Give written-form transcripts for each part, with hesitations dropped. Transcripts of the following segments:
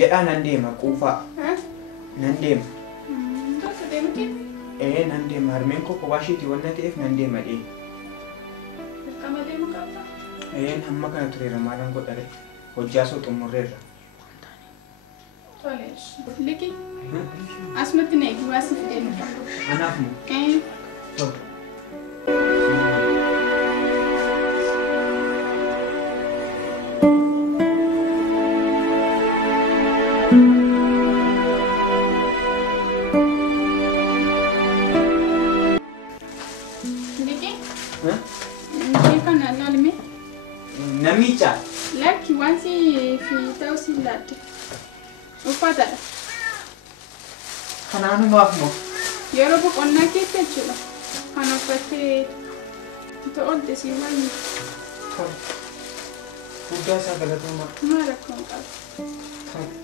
jedhaa nan deema quufaa. Nan deema. Nan deema harmeen koo kophaa isheetii waan ta'eef nan deema dhee. Hamma kana tureera maalan godhare hojjaa soo xumurreerra. Liki asumatti na eegi waasi fideen dhufa. Anaaf moo? Namicha. Laki wansi fi tausi latte. Ufata. Kanaanu maaf moo? Yeroo boqonnaa keessa jechuudha. Kan uffattee ta'olte si maali? Guddaa isaa galatoomaa. Maal akkam qabu?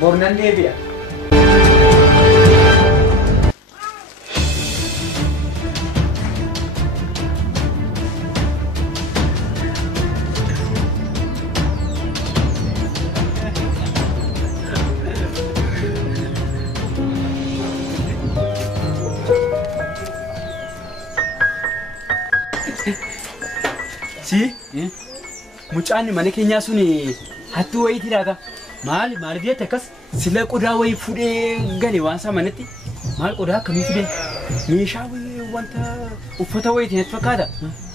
Bornan deebi'a. Si? Mucaan mana keenyaa sun hattuu wayiitii laata? Maal jettee akkas sila qodaa wayii fudhee gale waan isaa manatti maal qodaa akkamii fidee meeshaa wayii wanta uffata wayiitiin itti fakkaata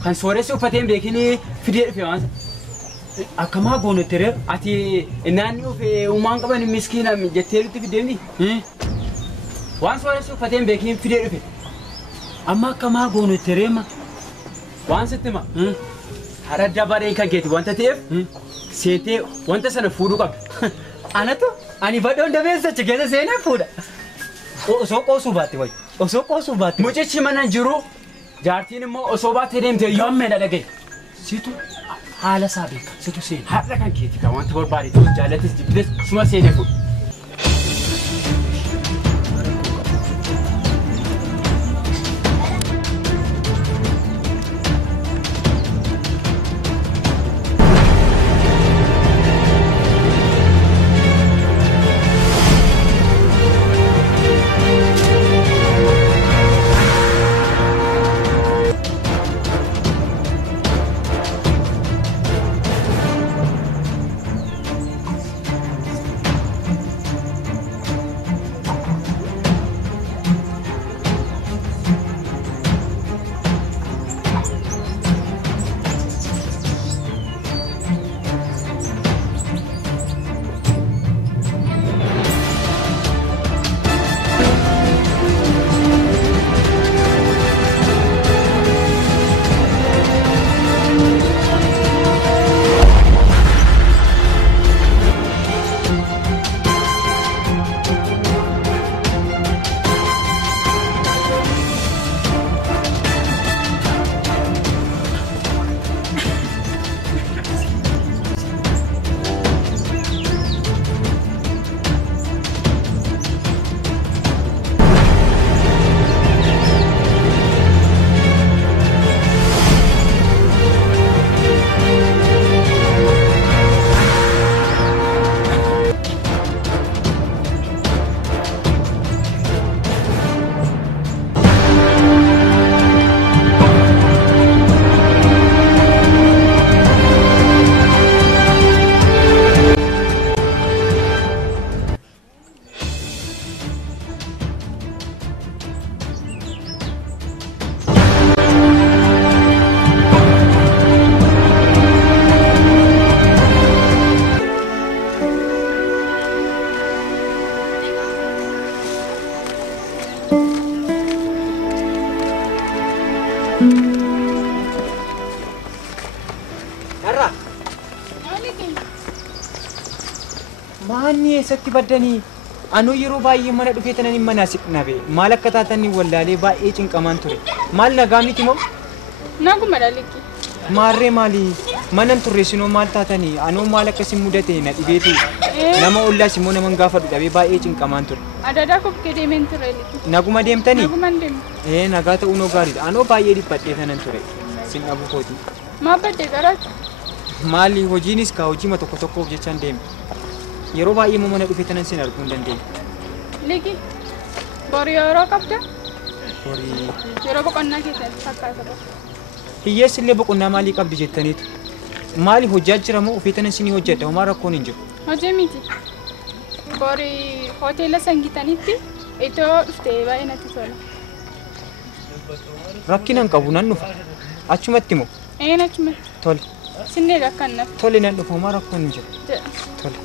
kan sooressi uffateen beekinii fidee dhufe waan akkamaa goonottere ati naanni ofee uumaan qaban miskiina jettee nutti fideemni waan sooressi uffateen beekin fidee dhufe amma akkamaa goonottereema waan sittima hara dabareen kan keeti wanta ta'eef seetee wanta sana fuudhuu qabda. Anatu ani baddoon dabeessa keessa seenaa fuudha. Osoo qoosuu baatte wayi. Osoo qoosuu baatte. Mucichi mana jiru jaartiin immoo osoo baattee deemte yoommeedha dhagaye. Situ haala isaa beeka. Situ seena. Haadha kan keeti kan wanta barbaade jaallatis jibbides suma seenee fuudha. Maanni eessatti baddanii anuu yeroo baay'ee mana dhufee tanan hin mana siqnabe maal akka taatan wallaalee baay'ee cinqamaan ture maal nagaa miti moo naguma dhaliki maarree maali manan turreessinoo maal taatanii anuu maal akkasiin mudate na dhibeetu nama ollaas immoo naman gaafadhu dhabee baay'ee cinqamaan ture Adada kokkee deemeen ture liti. Naguma deemtanii? Naguman deemu. Nagaa ta'uun gaariidha. Anoo baay'ee dhiphadhee tanan ture. Sin dhabuu kooti. Maa badde garaati? Maali hojiinis kaa hojiima tokko tokkoof jechaan deeme. Yeroo baay'ee immoo mana dhufee tanan sin arguu hin dandeenye. Ligi borii yeroo qabda? Borii. Yeroo boqonnaa keessatti fakkaata qaba. Hiyyeessi illee boqonnaa maalii qabdi jettaniitu? Maali hojjaa jira moo ofii tanan sinii hojjedha? Homaa rakkoon hin jiru. Hojii miti. Borii hoteela sangitanitti iddoo dhuftee baay'ee natti tola. Rakkina hin qabu nan dhufa. Achumatti moo? Achumatti. Tole. Sinnee rakkan naaf. Tole nan dhufa homaa rakkoon hin jiru. Tole.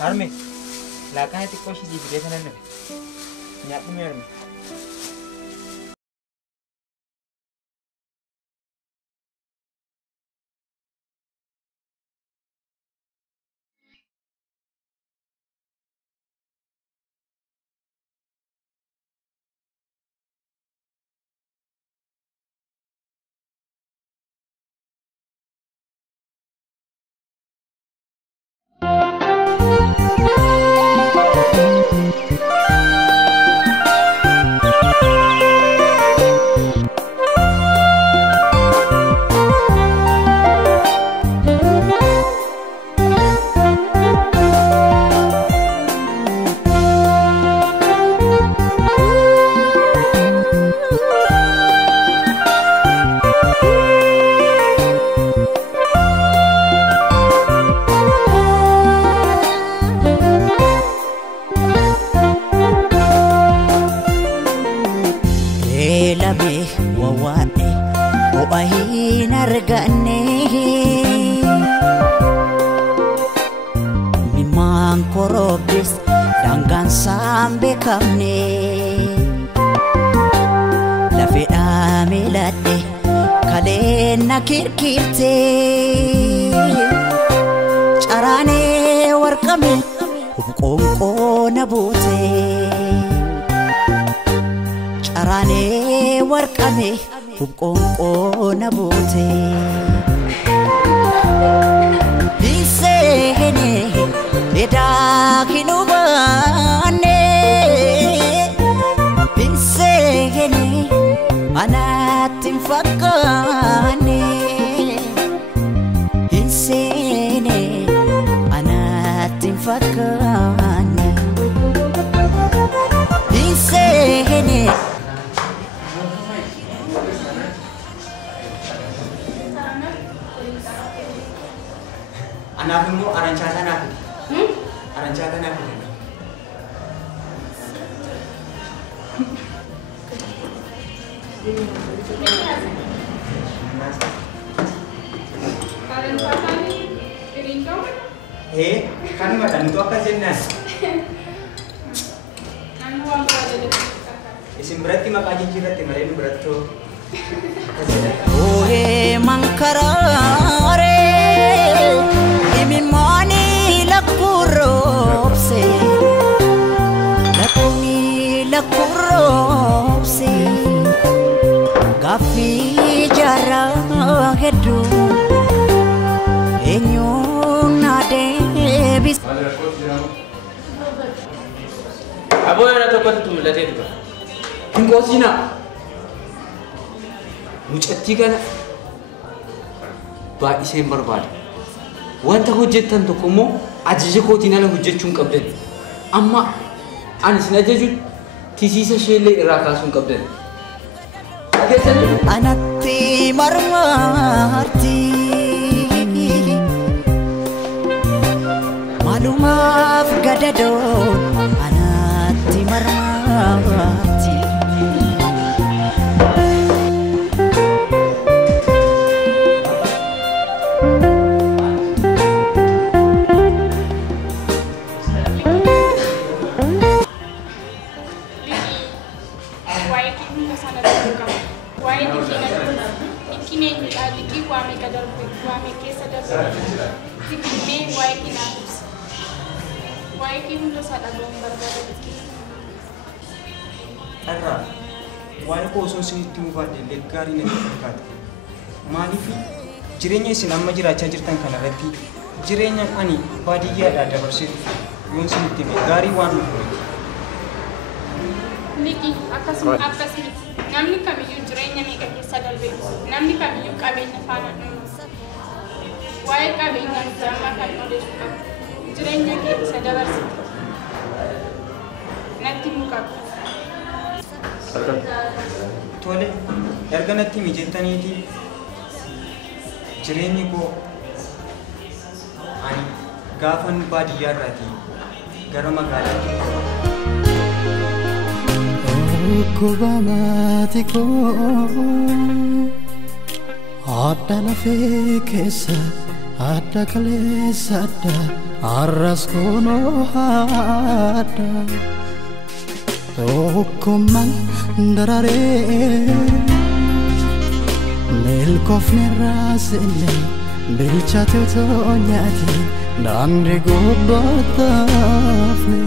Harme, laaqana xiqqoo ishii jiibidee kanan dhabe. Nyaadhu mee harme. Kirkirte carane warqame hubqonqo nabote carane warqame hubqonqo nabote bisene edakinubane bisene anatin fakane insene anatin fakane insene Anaaf immoo aranchaa naaf fidi. Aranchaa naaf fidi. Kan makan itu apa jenis? Isim berarti makanya jirat yang lain berat tuh. Ohe mangkarare imi mani lakuropse lakuni lakuropse gafi jara hedu enyun ade bis Abo yana tokkotti tumlatee dhufa. Hin qoosina. Mucattii kana baay'iseen barbaada. Wanta hojjettan tokko immoo ajaja kootiin ala hojjechuu hin qabdan. Amma ani isin ajajuun tisiisa isheellee irraa kaasuu hin qabdan. Anatti marmarti malumaaf gadadoon anatti marmarti. irraa waa'ee koo osoo isinitti himuu baadhe gaarii natti fakkaata. Maaliif jireenya isin amma jiraachaa jirtan kanarratti jireenya ani baadiyyaadhaa dabarsee yoon isinitti hime gaarii waan nuuf miti. Niki akkasumatti namni kamiyyuu jireenya meeqa keessa darbe namni kamiyyuu qabeenya faana dhuunfa waa'ee qabeenyaa nuti amma kan odeessu qabu jireenya keessa dabarsite natti himuu qabu. Tole erga natti himi jettaniiti jireenyi koo ani gaafan baadiyyaarraatii gara magaalaatti. Kubamatiko Adda lafee keessa adda kaleessa adda arras kono adda Tokkummaan dararee milkoofne raasille bilchaate otoo nyaate daandii gubbaataafne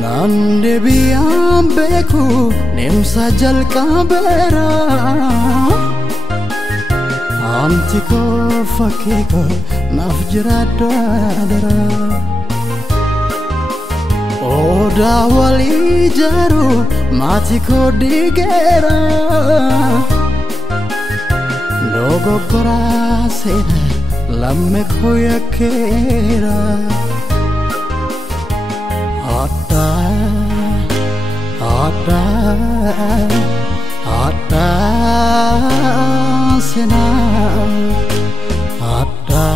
Nande biyaan beeku neemsa jalqabeera Amti koo fakkii koo naaf jiraadhu adara Odaa walii jaaru maatii koo digeera Dogoggoraa seena lamme koo yakkeera Ada sena ada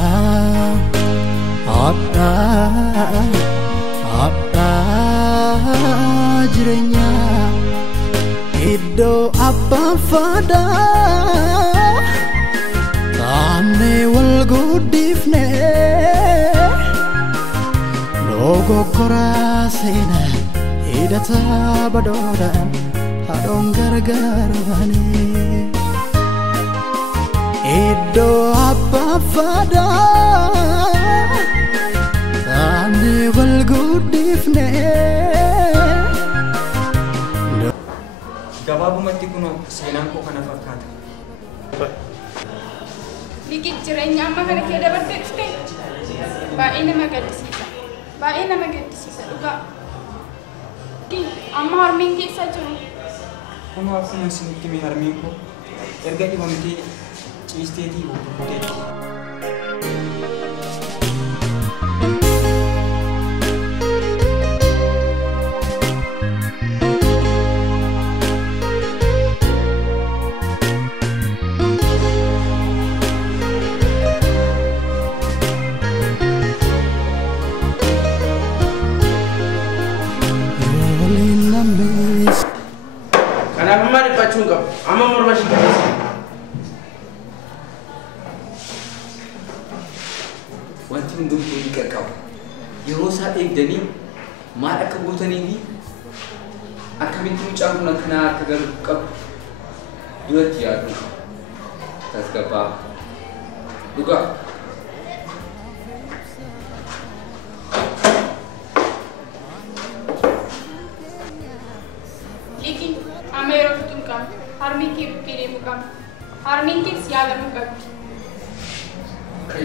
jirenya iddo abba fada taane wal guddifne dogoggora sena hidata badoda hadon gargarane iddo abba fada taane wal guddifne Gabaabumatti kunoo seenaan koo kana fakkaata. Ligi jireenya amma kana kee dabartee dhufte baay'ee nama gaddisiisa. Baay'ee nama gaddisiisa dhugaa. Amma harmeen keessa jiru. Kunoo akkuma isinitti hime harmeen koo erga dhibamtee ciisteetii bubuteetti. Ama morma shi wanti hundumtuu ni qaqqaba yeroo isaa eegdanii maal akka gootanii fi akkamitti mucaan kun akkanaa akka galu qabu duratti yaadu tasgabbaa dhugaa Harminki siyaala muka.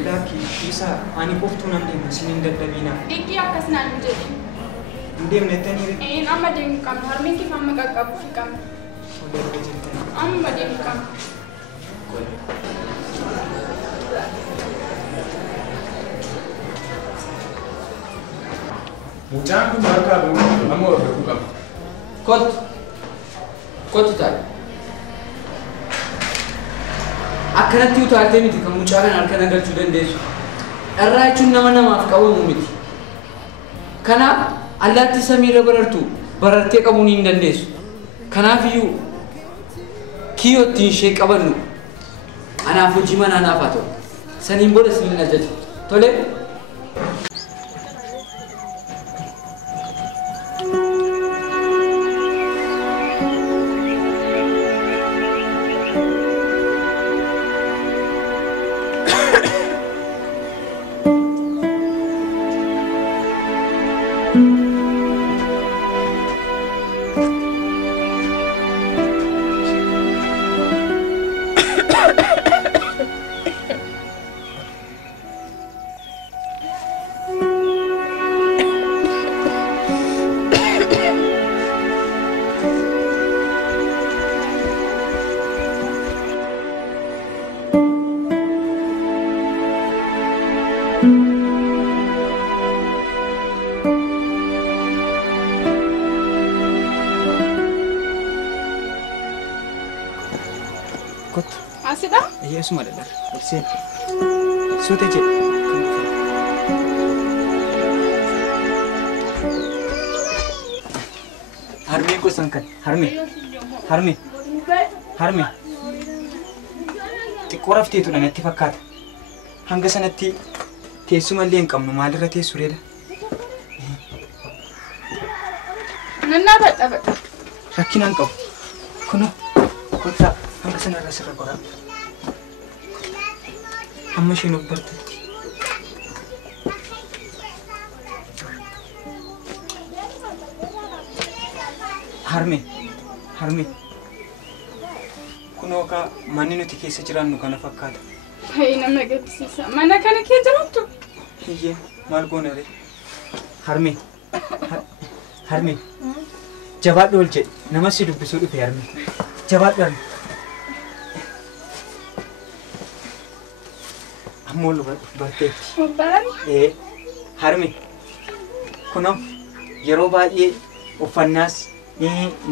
Laki isa ani qoftu nan deema sinin dadhabina. Dikki akkas naan jedhi. Deemne tanii. Amma deemu qabna harminki amma qaqqabu fi qabna. Amma deemu qabna. Mucaan kun harkaa bahu nama hordofuu qaba. Kottu ta'a. Akkanatti utaaltee miti kan mucaa kana harka nagalchuu dandeessu. Dharraa jechuun nama namaaf qabamu miti. Kanaaf allaattii samiirra barartee qabuun hin dandeessu. Kanaafiyyuu kiyyoo ittiin ishee qabannu anaaf hojii manaa naaf haa ta'u. Saniin booda siniin ajaja. Tolee? Kot. Asida? Iya semua ada. Persen. Sudah je. Harmi ko sangkat. Harmi. Xiqqooraftii tu natti fakkaata. Hanga sanatti teessumallee hin qabnu maalirra teessureedha. Nannaa badha. Rakkinaan qabu. Kunoo kottaa hanga sanarra sirra qoraa. Amma isheen of barteetti. Harmi. Kunoo ka manni nuti keessa jiraannu kana fakkaata. Hai nama gaddisiisa. Mana kana kee jiraattu? Hiyyee maal goona ree? Harmi. Jabaadhu ol jedhi. Nama si dubbisuu dhufe Harmi. Jabaadhu Harmi. Ammoo ol barteetti. Obbaan? Harmi. Kunoo yeroo baay'ee uffannaas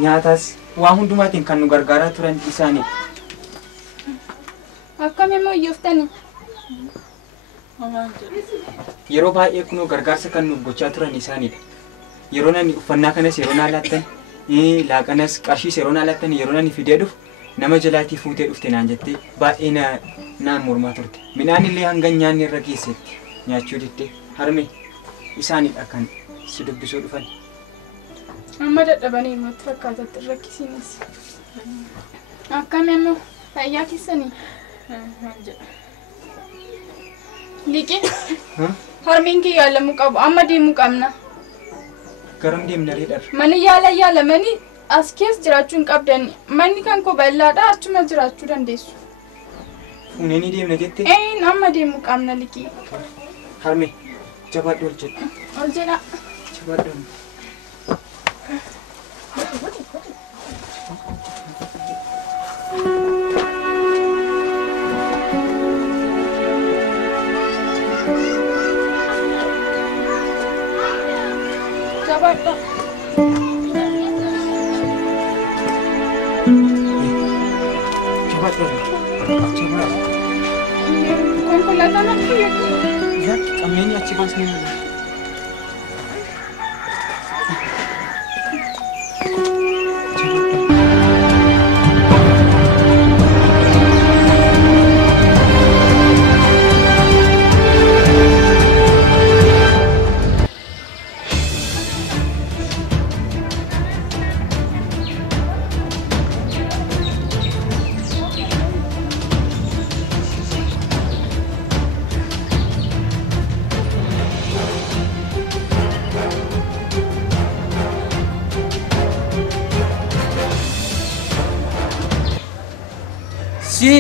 nyaatas waa hundumaatiin kan nu gargaaraa turan isaanii. Akkamiin iyyooftani? Yeroo baay'ee kunoo gargaarsa kan nuuf gochaa turan isaaniidha. Yeroo nani uffannaa kanas yeroo naa laattan, laaqanas qarshiis yeroo naa laattan yeroo nani fidee dhufu nama jalaatii fuutee dhufte naan jettee baay'ee naan mormaa turte. Midhaan illee hanga nyaanni irra geessetti nyaachuu diddee Harmi isaaniidha kan si dubbisuu dhufan. Amma dadhabanii natti fakkaatatti rakkisiinis. Akkamiin fayyaa keessanii? Liqii? Harmiin kee yaalamuu qabu. Amma deemuu qabna. Garam deemna reedhar. Mani yaalamanii as keessa jiraachuu hin qabdani. Manni kan koo bal'aadha achuma jiraachuu dandeessu. Fuunanii deemna jettee? Amma deemuu qabna liqii. Harmi jabaadhu ol jedha. Ol jedha. Jabaadhu. Jabaadhu. Konkolaataan akka Ya, kami achi baasnee mul'ata.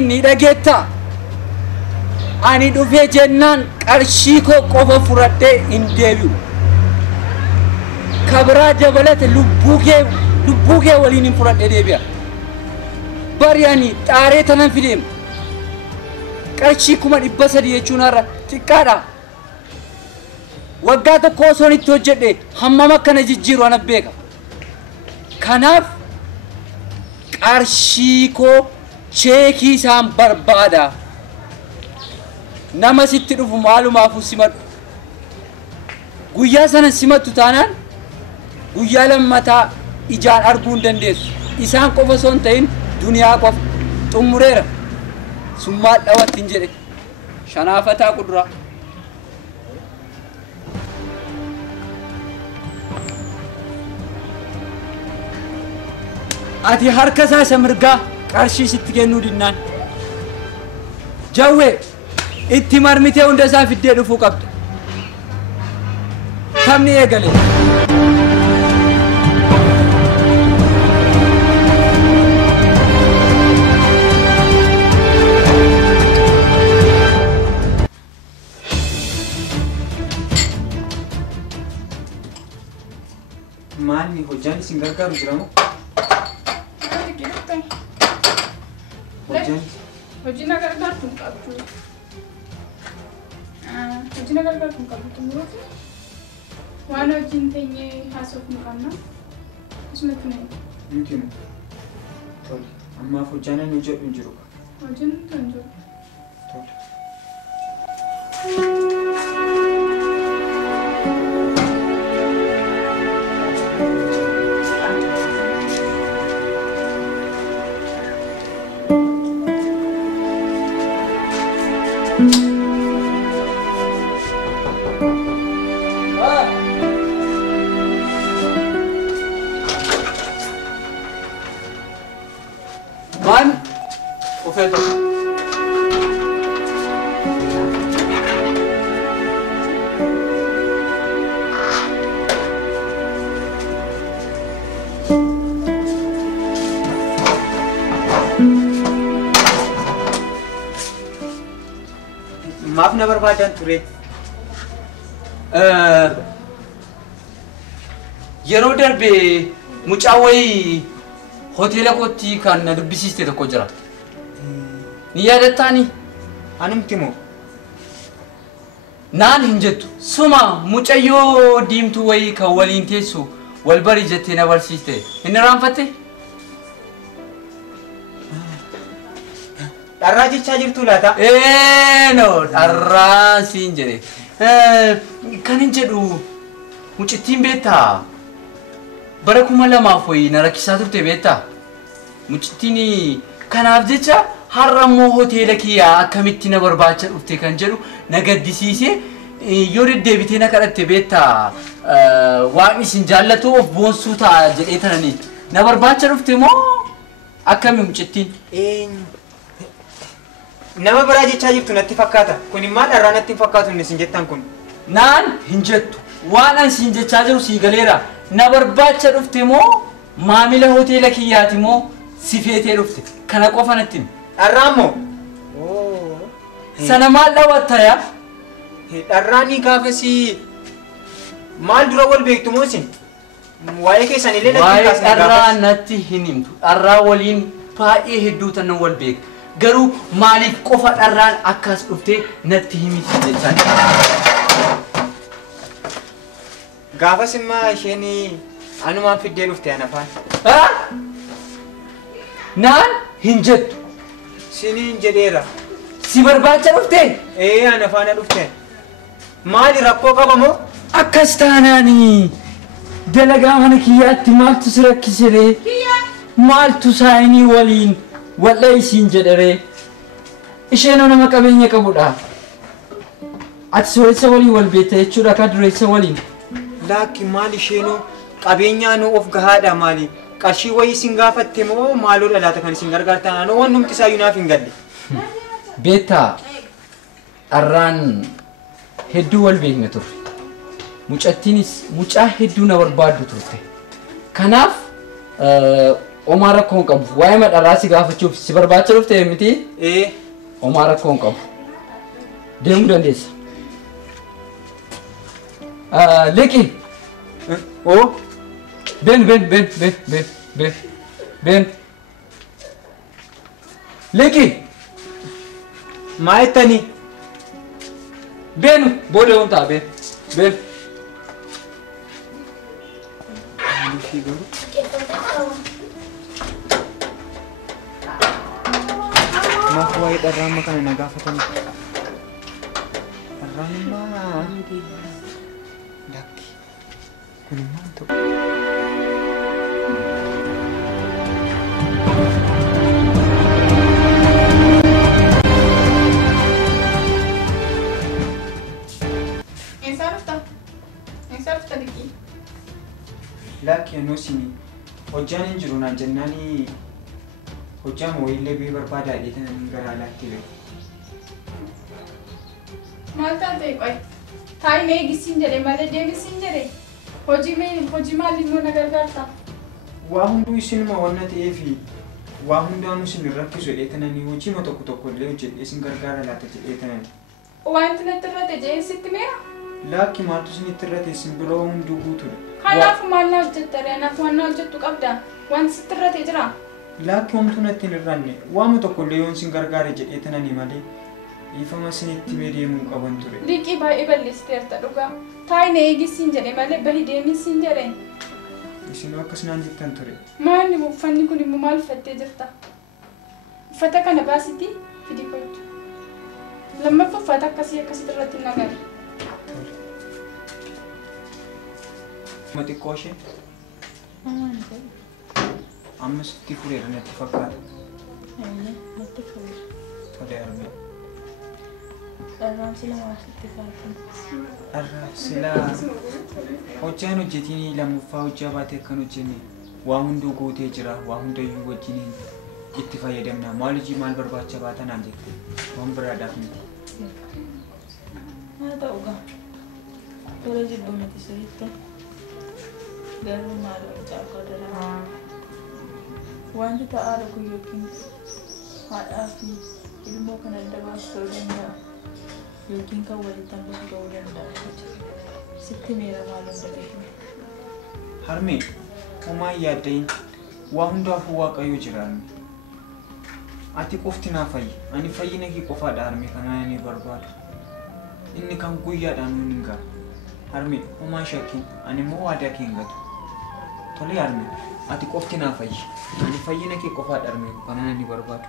Ni dhageetta ani dhufee jennaan qarshii koo qofa fudhadhee hin deebi'u. Kabraa dabalate lubbuu kee waliin hin fudhadhee deebi'a. Bari ani xaaree tanan fideem. Qarshii 300 jechuun har'a xiqqaadha. Waggaa tokko osoo itti hojjedhe hammam akkana jijjiiru ana beeka. Kanaaf qarshii koo cheekii isaan barbaada. Nama sitti dhufu maalumaafuu simadhu. Guyyaa sana simattu taanaan guyyaa lammataa ijaan arguu hin dandeessu. Isaan qofa osoo hin ta'in duniyaa qofa xumureera. Summaa dhawatti hin jedhe. Shanaafataa kuduraa. Ati harka isaa isa mirgaa qarshii sitti kennuu dinnaan. Jawwee itti marmitee hunda isaa fiddee dhufuu qabda. Taphni eegale. Maalni hojjaan isin gargaaru jira moo? Hojii na gargaartu hin qabdu. Hojii na gargaartu hin qabdu xumuruuti. Waan hojiin teenyee haasofnu qabna. Isumatti na eegu. Miti nu. Tole. Ammaaf hojjaan ani hojjedhu hin jiru. Hojiin kan jiru. Man, ofeto. Maaf na barbaadan ture. Yeroo darbe mucaa wayii hoteela kootti kan na dubbisiiste tokko jira. Ni yaadattaani? Anumti moo? Naan hin jettu. Suma mucayyoo diimtuu wayii kan waliin teessu wal barii jettee na barsiiste. Hin irraanfatte? Dharraa jechaa jirtu laata? No, dharraa siin jedhe. Kan hin jedhu mucittiin beektaa? Bara 2000 wayii na rakkisaa turte beektaa? Mucittiin kanaaf jecha har'a immoo hoteela kiyyaa akkamitti na barbaacha dhufte kan jedhu na gaddisiise. Yoo deddeebitee na kadhatte beektaa waaqni isin jaallatu of boonsuu ta'a jedhee tananii na barbaacha dhufte moo akkami mucittiin? Nama biraa jechaa jirtu natti fakkaata. Kun immoo dharraa natti hin fakkaatu inni isin jettan kun. Naan hin jettu. Waan an siin jechaa jiru sii galeera. Na barbaacha dhufte moo maamila hoteela kiyyaati moo si feetee dhufte? Kana qofa natti himi. Dharraa moo? Sana maal dhawatta yaa? Dharraanii gaafasii maal dura wal beektu moo isin? Waa'ee keessan illee natti hin kaasne gaafas. Dharraa natti hin himtu. Dharraa waliin baay'ee hedduu tanan wal beeka. Garuu maaliif qofa dharraan akkas dhuftee natti himiti jechaan. Gaafas immoo isheen anumaan fiddee dhufte ana afaan. Naan hin jettu. Siniin jedheera. Si barbaacha dhufte? Ana faana dhufte. Maali rakkoo qaba moo? Akkas taanaanii dalagaa mana kiyyaatti maaltu si rakkisiree? Maaltu saayinii waliin walla isiin jedharee? Isheenoo nama qabeenya qabudha. Ati sooressa waliin wal beekta jechuudha ka dureessa waliin. Laakki maal isheenoo qabeenyaanoo of gahaadha maali? Qarshii wayii isin gaafatte moo maaloo dhalaata kan isin gargaartan? Anoo waan numti isaa yuunaaf hin galle. Beektaa dharraan hedduu wal beekne turre. Mucattiinis mucaa hedduu na barbaaddu turte. Kanaaf omaa rakkoo hin qabu. Waa'ee madharraa si gaafachuuf si barbaacha dhufte miti? Omaa rakkoo hin qabu. Deemuu dandeessa. Liqi. Ben. Liqi. Maa jettanii? Ben booda yoom ta'a Ben. Maaf waa'ee dharraa amma kana na gaafatanii. Dharraan immoo lakki. Kun immoo ta'u. Lakki anoo sini hojjaan hin jiru naan jennaanii hojjaan wayiillee bee barbaadaa dheetan garaa laatti bee. Maal taatee qoy? Taa'imee eegisiin jedhee malee deebisiin jedhee hojii maaliif moo na gargaarta? Waa hunduu isinuma wanna ta'eefi waa hundaanuu isin rakkisu dheetananii hojiima tokko illee hojjedhee isin gargaara laata jedheetananii. Wanti natti irratti jee sitti meera? Lakki maaltu isinitti irratti isin biroo hunduu guutuudha. Kanaafuu maal na hojjettare? Anaaf waan na hojjettu qabda. Wanti sitti irratti jira? Lakki homtuu natti hin irranne waama tokko illee yoon isin gargaara jedheetananii malee ifama isinitti mee deemuu qaban ture. Liqii baay'ee balleessiteerta dhugaa. Taa'imee eegisiin jedhee malee bahi deemisiin jedhee. Isin akkas naan jettan ture. Maalni uffanni kun immoo maal uffattee jirta? uffata kana baasiti fidi kottu. Lammaffaa uffata akkasii irratti nagara. Mati kooshe. Amma sitti fuudheera natti fakkaata. Natti fuudhe. Tole arme. Arraabsi lama sitti faatu. Arraabsi lama. Hojjaan hojjetiin lammaffaa hojjaa baatee kan hojjenne waa hunduu gootee jira waa hundayyuu wajjiniin itti fayyadamna maal hojii maal barbaacha baatanaan jette waan biraadhaaf miti. Haa ta'u gaa. Tola jibbamati sirriitti. Garuu maal hojjaa godhara. Wanti ta'aa dhugu yookiin haadhaa fi ilmoo kan adda baasuu danda'a yookiin kan walitti hambisuu ta'uu danda'a. Sitti meera maal hunda beekne. Harmee homaa yaaddayin waa hundaafuu waaqayyo jiraanne. Ati qofti naa fayyi ani fayyina kee qofaadha harmee kanaan ani barbaadu. Inni kan guyyaadhaan nuun hin ga'a. Harmee homaa shakkiin ani immoo waadaa kee hin gatu. Tole harmee ati qofti naa fayyi ani fayyina kee qofaadha harmee kanaan ani barbaadu.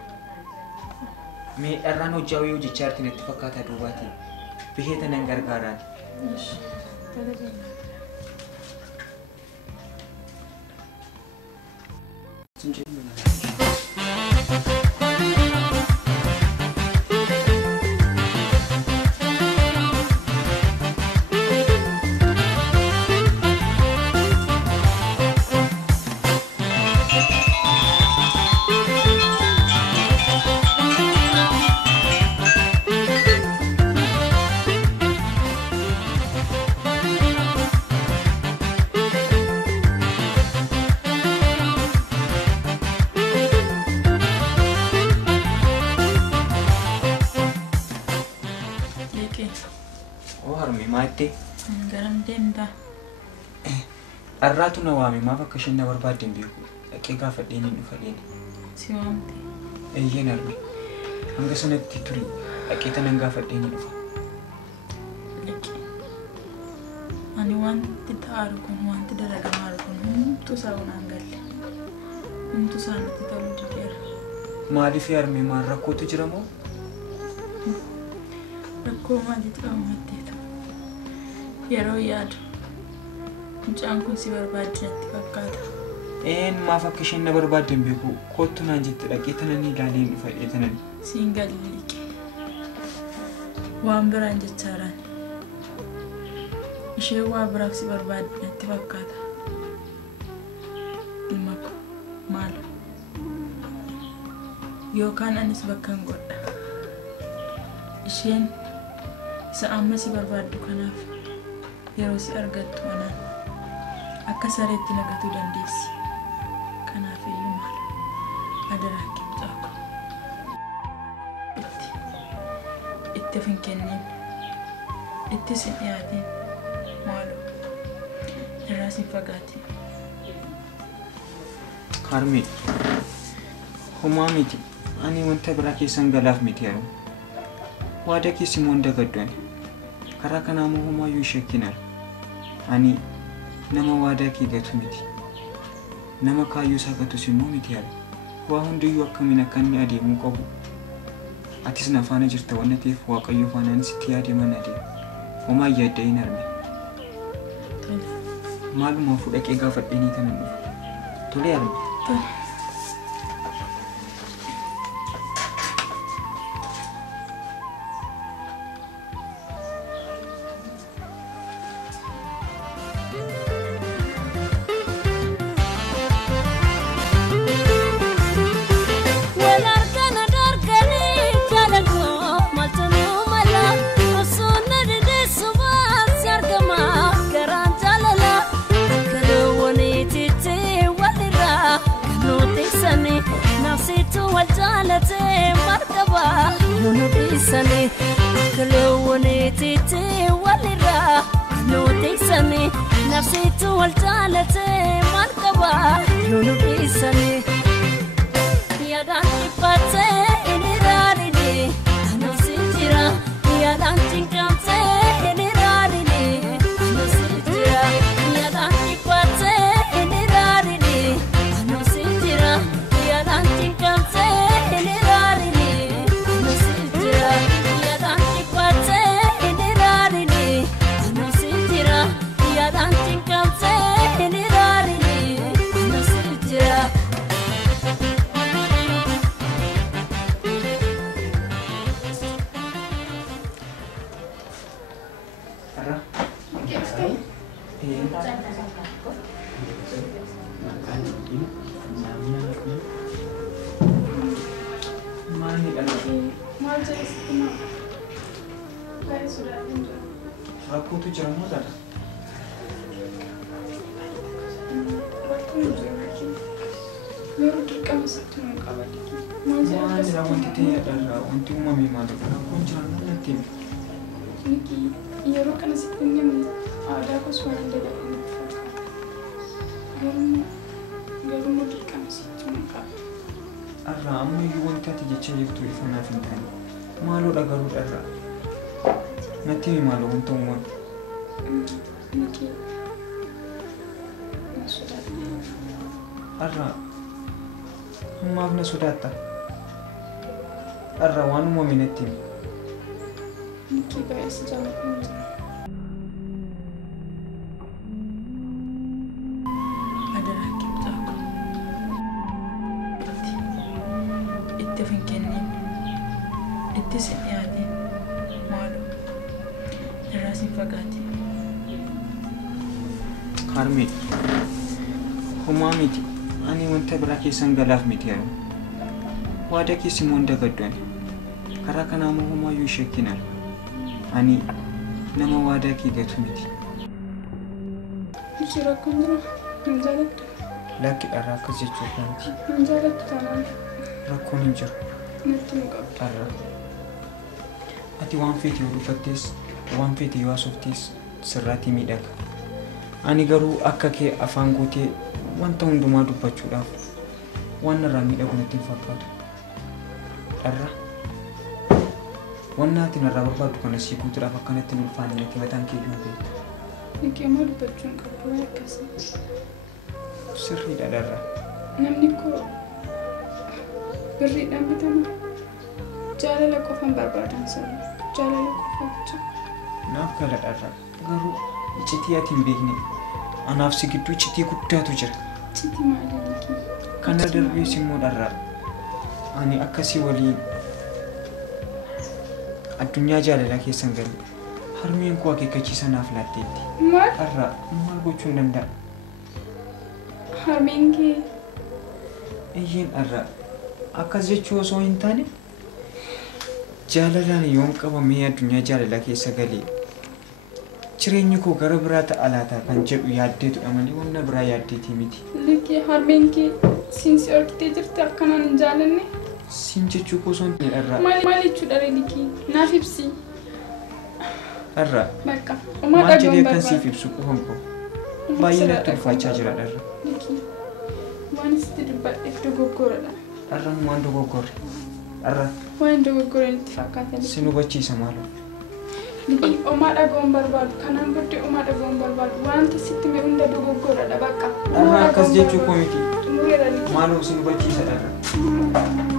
Mee dharraan hojjaa wayii hojjechaa jirti natti fakkaata duubaati. Bihee tanan gargaaraan. Arraatu na waame maaf akka isheen na barbaadde hin beeku dhaqee gaafadheen hin dhufadheen. Si waamte. Eeyyeen harme hanga sanatti turi dhaqee tanan gaafadheen hin dhufa. Ani wanti ta'aaru kun wanti dalagamaru kun humtuu isaa unaan galle. Humtuu isaa natti toluu dideera. Maaliif harme maal rakkootu jira moo? Rakkoo maalitti qabamatteetu. Yeroo yaadu. Mucaan kun si barbaadde natti fakkaata. Maaf akka isheen na barbaadde hin beeku kottu naan jette dhaqee tanan ilaalee hin dhufadhee tanan. Siin galliiqe. Waan biraan jechaaraan. Isheen waa biraaf si barbaadde natti fakkaata. Dhimma koo maal? Yookaan anis bakka hin godha. Isheen isa amma si barbaaddu kanaaf yeroo si argattu anaan. Akka sareetti nagatuu dandeessi. Kanaaf iyyuu maal? Adaraa qixxaaqo. Itti of hin kennin. Ittis hin dhiyaatin. Maaloo? Irraas hin fagaatin. Harmee homaa miti ani wanta biraa keessan galaaf miti yeroo. Waadaa keessi immoo hunda gaddooni. Karaa kanaa immoo homaayyuu shakkinara. Ani nama waadaa kee gatu miti. Nama kaayyoo isaa gatus immoo miti yaala. Waa hundayyuu akkamiin akka inni adeemuu qabu. Atis na faana jirta waan ta'eef waaqayyo faanaan sitti yaadeeman adeema. Homaa yaaddayin harme. Maaluma fudhaqee gaafadheenii tanan dhufa. Tole harme. Nafsitu wal jaalate maal qaba nunu dhiisani yaadaan dhiphate inni raadini nafsi jira yaadaan cinqamte inni raadini nafsi jira yaadaan dhiphate inni raadini nafsi jira yaadaan cinqamte inni raadini. Maal jedhesitti maa? Gaarii sodaadhaan jira. Rakkootu jira moo dhala? Rakkoon jira. Yeroo dirqama sitti nuu qaba. Maal Maalidha wanti ta'e dhala? Wanti uumame maalidha? Rakkoon jira moo natti himi? Niki yeroo kana sitti himu aadaa gosa waan dalagu. Garuu dirqama sitti nuu qaba. Arraa amma iyyuu wanti ati jecha jirtu ifanaaf hin taane. Maaloodha garuu dhala? Natti himi maaloo wanta uumame? Niki na sodaadha. Arraa ammaaf na sodaatta? Arraa waan uumame natti himi. Niki baay'ee si jaalladhu jira. Adaraa kibxaako. Itti of hin kennin. Itti si dhiyaatin. Maaloo irraa si fagaate. Harmee homaa miti ani wanta biraa keessan galaaf miti yeroo waada keessi moo hunda gaddoon karaa kanaa moo homaayyuu shakkinan ani nama waadaa kee gatu miti. Niki rakkoon jira. Hin jaalattu. Lakki dharraa akkas jechuu kanti Hin jaalattu taanaan rakkoon hin jiru natti nu qabdu. dharraa. Ati waan feete yoo dhufattees waan feete yoo haasoftees sirraatti miidhaga. Ani garuu akka kee afaan guutee wanta hundumaa dubbachuudhaaf waan irraa miidhagu natti hin fakkaatu. Dharraa waan ati narraa barbaaddu kana sii guutuudhaaf akkanatti hin ulfaanne natti mataan kee yoo ta'e. Niki ammoo dubbachuu hin qabdu waan akkasii. Sirriidha dharraa. Namni koo birriidhaan bitama. Jaalala qofan barbaadan sana. Jaalala qofa jecha. Naaf gala dharraa. Garuu iccitii ati hin beekne anaaf si gidduu iccitii guddaatu jira. Citi maali Niki? Kana darbees immoo dharraa. Ani akkasii waliin addunyaa jaalalaa keessan galu. Harmeen koo akeekkachiisa naaf laatteetti. Maal? Dharraa maal gochuu hin danda'a? Harmeen kee Iyyeen dharraa akkas jechuu osoo hin taane jaalalaan yoon qabamee addunyaa jaalalaa keessa galee jireenyi koo gara biraa ta'a laata kan jedhu yaaddeetudha malee wanna biraa yaaddeetii miti. Liki harmeen kee siinsi orkitee jirti akkanaan hin jaalanne. Siin jechuu koo osoo hin taane dharraa. Maal jechuudha Liki? Naaf ibsi. Dharraa Bakka. maal jedhee kan siif ibsu qofan koo baay'ee natti ulfaachaa jira dharraa. Liki waan sitti dubbadheef dogoggoradha. Dharraa waan dogoggorre dharraa Waan dogoggoree itti fakkaatan. sin hubachiisa maaloo. Liki omaa dhaga'uun barbaadu. Kanaan booddee omaa dhaga'uun barbaadu. Wanta sitti mee hunda dogoggoradha bakka. Dharraa akkas jechuu koo miti. Xumureera Liki. Maaloo sin hubachiisa dharraa.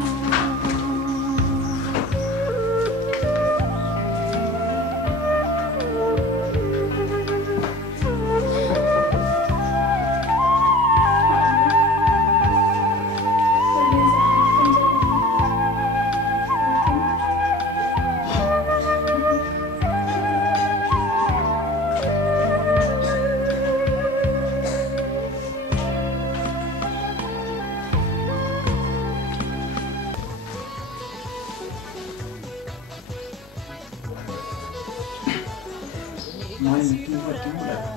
Maal nutti hubatti mul'ata?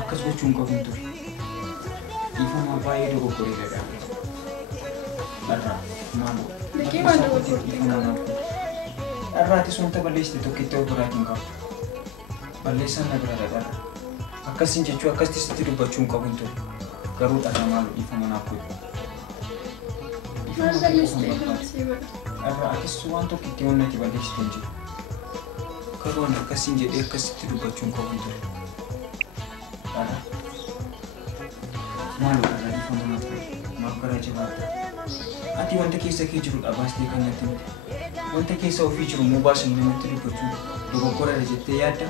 Akkas gochuun qabu hin ture. Dhiifama baay'ee dogoggoree gadhaabee. Dharraa maaloo. Liqii waan dogoggortee Dharraatis wanta balleessite tokkitti of biraatiin qabu. Balleessaan na bira dharraa. Akkasiin jechuu akkasitti sitti dubbachuun qabu hin ture. Garuu dharraa maaloo dhiifama naaf godhu. Maal balleessitee balleessee bara? Dharraa atis waan tokkitti waan natti balleessitu hin jiru. Garuu ani akkasiin jedhee akkasitti dubbachuun qabu hin ture. Dharraa. Maaloo dharraa dhiifama naaf godhu. Maaf garaa jabaatta. Ati wanta keessa kee jiru dhabaastee kan natti himte. Wanta keessa ofii jiru immoo baasanii namatti dubbachuu dogoggoradha jettee yaadda?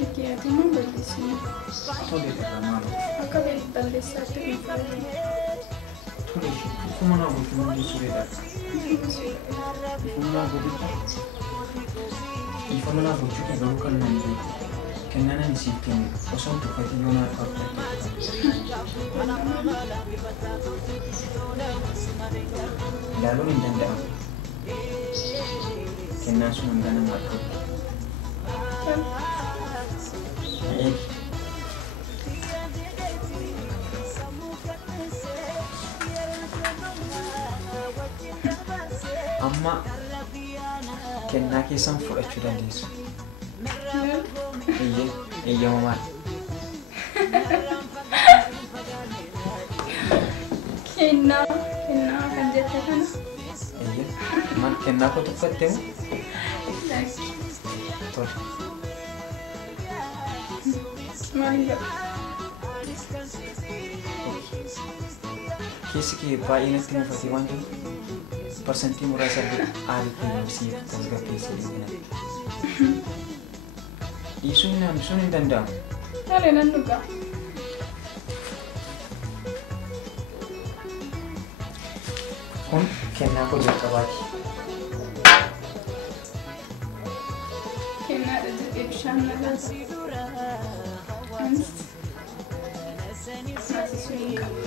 Liqii ati immoo balleessine. Tole dharraa maaloo. Akka balleessaatti hin fudhate. Tole ifuma naa gochuu dandeessu dharraa. Ifuma naa godhudha. dhiifama naaf gochuu kee garuu kan naan beeku. Kennaan ani siif kenne osoo tuffatii yoo naaf qabdatti. Ilaaluun hin danda'amu. Kennaan sun hanga namaaf qabdi. Amma kennaa keessan fudhachuu dandeessu. Eeyyamamaan. Kennaa kan jette kana. Maal kennaa koo tuffattee moo? Tole. Maal jedhu? Keessi kee baay'ee natti mufatee waan ta'eef parsantii muraasa aarii kennisiif tasgabbeessee deebinan. Dhiisuun hin danda'amu. Tole nan dhugaa. Kun kennaa koo jalqabaati. Kennaadha jedhee bishaan nagaasa. Anis maasisuu hin qabu.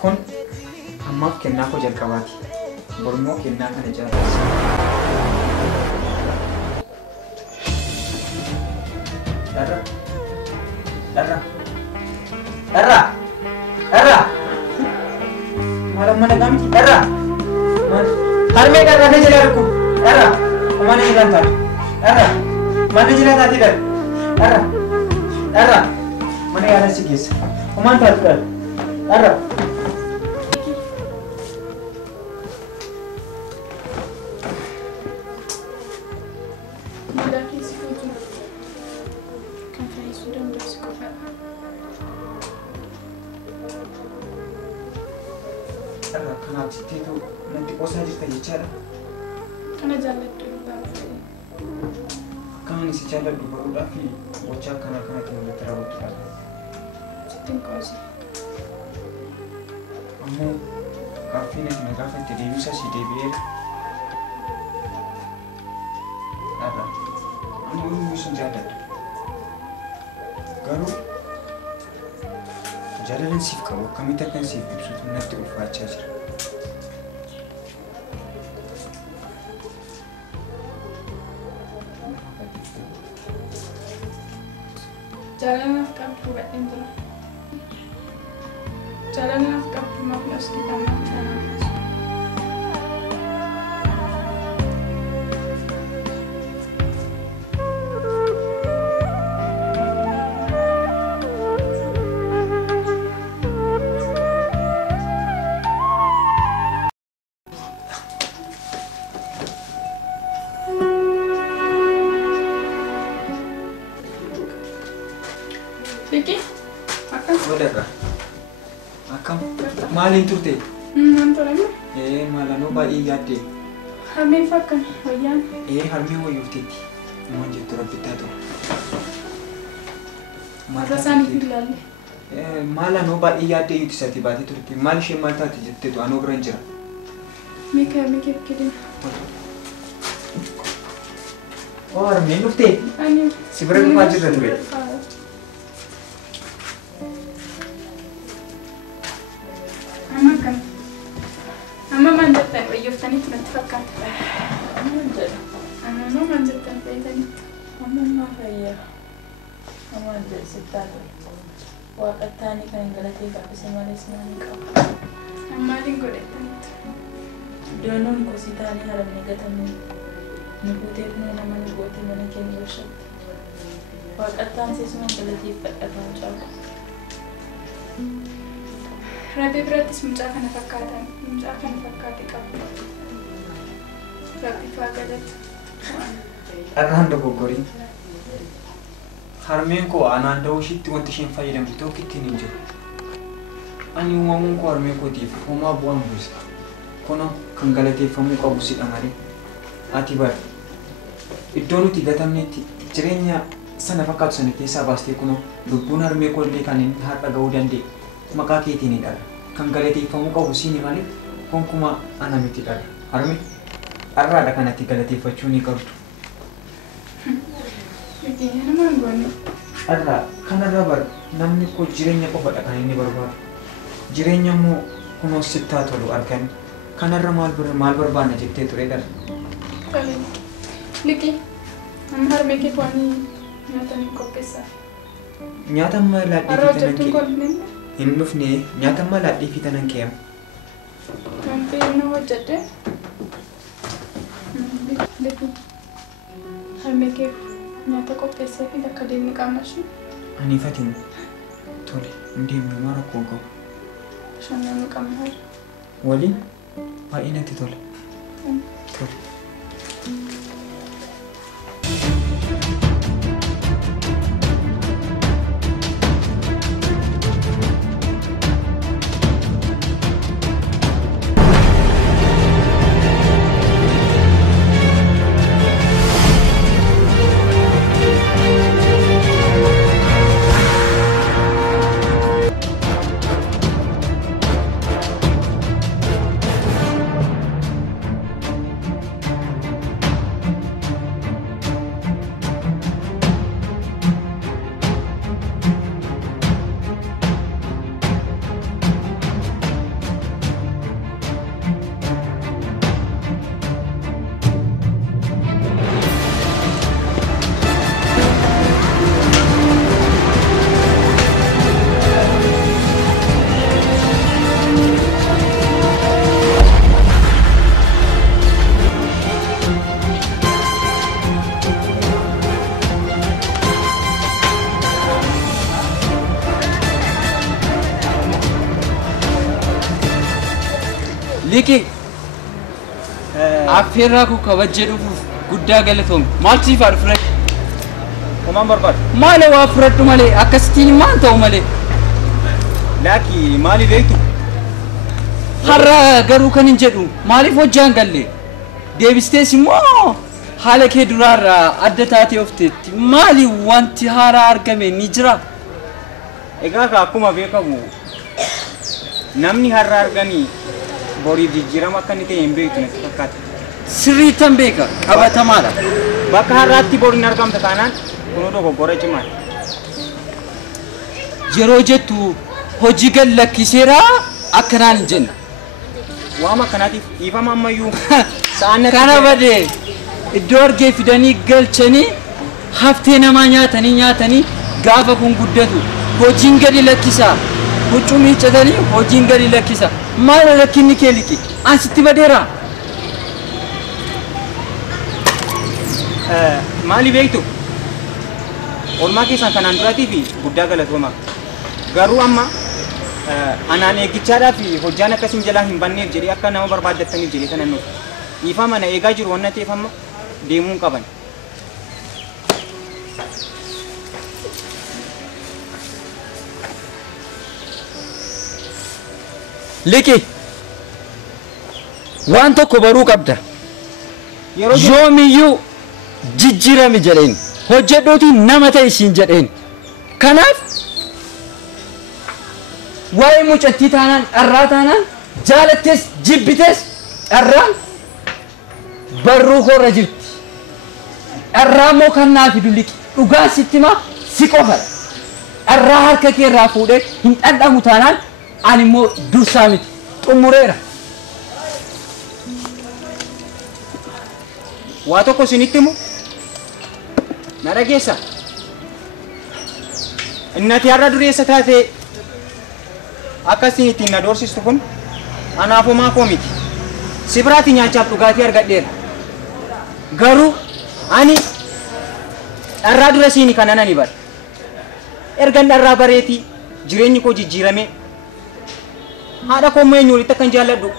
Kun ammaaf kennaa koo jalqabaati. Bormoo kennaa kana jaallattu. Dharra! Malam mana kami? Dharra! Harmee dharra na jala argu. Dharra! Mana jalan taatu? Dharra! Mana jalan taati dharra? Dharra! Mana yaada si geessa? Omaan taatu dharra? Dharra! Kanaaf sitteetu nanti qoosaa jirta jechaadha. Kana jaalladhu dhugaaf. Kan ani si jaalladhu baruudhaaf gochaa kana irratti raawwachuudha. Sittiin qoosi. Ammoo gaaffii natti na gaafatte deebisa si deebi'eera. Dharra. Ammoo inni sun jaalladha. Garuu jalalan siif qabu akkamitti akkan siif ibsutu natti ulfaachaa jira. Jalanaaf qabdu hubadheen jira. Jalanaaf qabdu maqni os dhiqamaa jalaanaaf. Vicky, akkam? Wadarra. Akkam? Maaliin turte? Tolame? Maalanoo baay'ee yaaddee. Harmeen fakkami wayyaan? Harmee wayyuufteetti. Maal jettu rabbittaa ta'u. Mata isaaniif hin ilaalle. Maalanoo baay'ee yaaddee yuuti isaati baatee turte. Maal ishee maal taate jetteetu anoo bira hin jira. Mika bikkidina. Harmeen dhuftee? Si bira dhufaa jirra ture. Amma maal jettan wayyooftanitti natti fakkaata. Maal jedha? Ammoo maal jettan fayyadanitti. Ammummaa fayyaa. Maal jedhe sittaatu. Waaqattaanii kan galateeffadhise malees maanii qaba. Maaliin godhettanitti? Doonoon kosii taanii haramne gatamne. Nu guutee kunoo nama nu goote mana keenya warshatte. Waaqattaan seesuma galateeffadha kan caalu. Rabbi birattis mucaa kana fakkaate qabu. Rabbi faa galatu. Dharraan dogoggorii. Harmeen koo anaan da'uu ishiitti wanti isheen fayyadamtu tokkittiin hin jiru. Ani uumamuun koo harmee kootiif homaa bu'aan buuse. Kunoo kan galateeffamuu qabu sidha malee. Ati bara iddoo nuti gatamnetti jireenya sana fakkaatu sana keessaa baastee kunoo lubbuun harmee koo illee kan har'a ga'uu danda'e. Maqaa keetiin dhala. Kan galateeffamuu qabu siini malee konkuma ana miti dhala. Harmi arraadha kanatti galateeffachuu ni qabdu. Namaan goone. Arraa kanarra bar namni koo jireenya qofadha kan inni barbaadu. Jireenya immoo kunoo sittaa tolu argani. Kanarra maal barbaanna jettee ture dhala. Liqii amma harmee kee foonii nyaatanii qopheessaaf. Nyaata amma laadhii Har'a fitanan hojjettuun kee kolfine hin dhufne nyaata amma laadhii fitanan kee wanti inni hojjedhe liqii harmee kee nyaata qopheessee fi akka deemni qaamashuu ani fatiin tole hin deemne maa rakkoon qabu. bashannanuu qabna har'a. Waliin baay'ee natti tola. Tole. Liqii affeerraa koo kabajjee dhufuuf guddaa galatoome. Maal siif haadhu fudhadhu? Homaan barbaadu. Maala waa fudhadhu malee akkasittiin maal ta'u malee? Laakii maali beektu? Har'a garuu kan hin jedhu maaliif hojjaan galle? Deebistees immoo haala kee duraarraa adda taatee ofteetti maali wanti haaraa argame ni jira? Egaa akkuma beekamu namni har'a arganii borii jijjiirama akka inni ta'e hin beektu natti fakkaata. Sirriittan beeka qabatamaadha. Bakka har'aatti boriin argamta taanaan kunoo dogoggora cimaadha. Yeroo jettu hojii gad lakkiseeraa akkanaan hin jenna. Waama akkanaatiif dhiifama ammayyuu Kana badee iddoo argee fidanii galchanii haftee namaa nyaatanii gaafa kun guddatu hojiin gadi lakkisaa. Huccuu miiccatanii hojiin gadi lakkisa. Maal rakkinni kee liqi? Ansitti badeera. Maali beektu? Olmaa keessan kanaan duraatii fi guddaa galatooma. Garuu amma anaan eeggichaadhaa fi hojjaan akkasiin jalaa hin banneef jedhee akka nama barbaaddataniif jedhee kanan nuuf. Dhiifama na eegaa jiru waan ta'eef amma deemuu qaban. Liqi waan tokko baruu qabda. Yoomiyyuu jijjiirami jedheen hojjedhuuti nama ta'e isiin jedheen. Kanaaf waa'ee mucattii taanaan dharraa taanaan jaalattees jibbitees dharraan barruu korra jirti. Dharraa immoo kan naa fidu liqi dhugaa sitti himaa si qofadha. Dharraa harka kee irraa fuudhee hin dhandhamu taanaan ani immoo dursaa miti xumureera. Waa tokko isinitti himu na dhageessa. Innati har'a dureessa taate akkasiin ittiin na doorsistu kun anaafumaa koo miti. Si biraatti nyaachaaf dhugaatii argadheera. Garuu ani dharraa dura siini kana nani bara. Ergan dharraa bareetii jireenyi koo jijjiirame haadha koo eenyu walitti akkan jaalladhu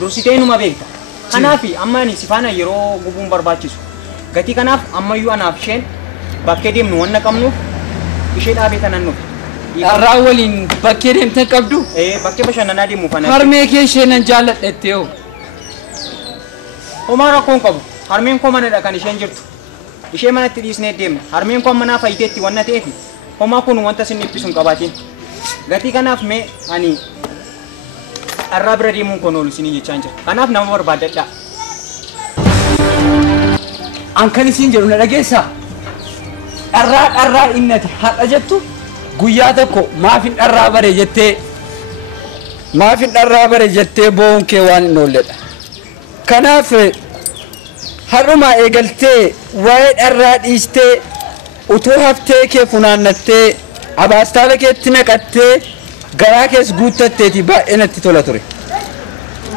dursitee numa beekta. Kanaaf amma ani si faana yeroo gubuun barbaachisu. Gatii kanaaf ammayyuu anaaf isheen bakkee deemnu wanna qabnuuf ishee dhaabee kanan nuuf. Dharraa waliin bakkee deemtan qabdu? Bakkee bashannanaa deemuu kana. Harmee kee ishee nan jaalladhette yoo. Homaa rakkoon qabu. Harmeen koo manadha kan isheen jirtu. Ishee manatti dhiisnee deemna. Harmeen koo manaa fayyiteetti wanna ta'eef homaa kun wanta sin dhiphisu hin qabaatiin. Gatii kanaaf mee ani dharraa bira deemuun kun oolu isinii jechaan jira. Kanaaf nama barbaadadhaa. An kan isin jedhu na dhageessaa. Dharraa innati haadha jettu guyyaa tokko maafin dharraa bare jettee boon kee waan hin oolledha. Kanaaf har'umaa eegaltee waa'ee dharraa dhiistee utuu haftee kee funaannattee abaastaala keetti naqattee garaa kees guuttatteeti baay'ee natti tola ture.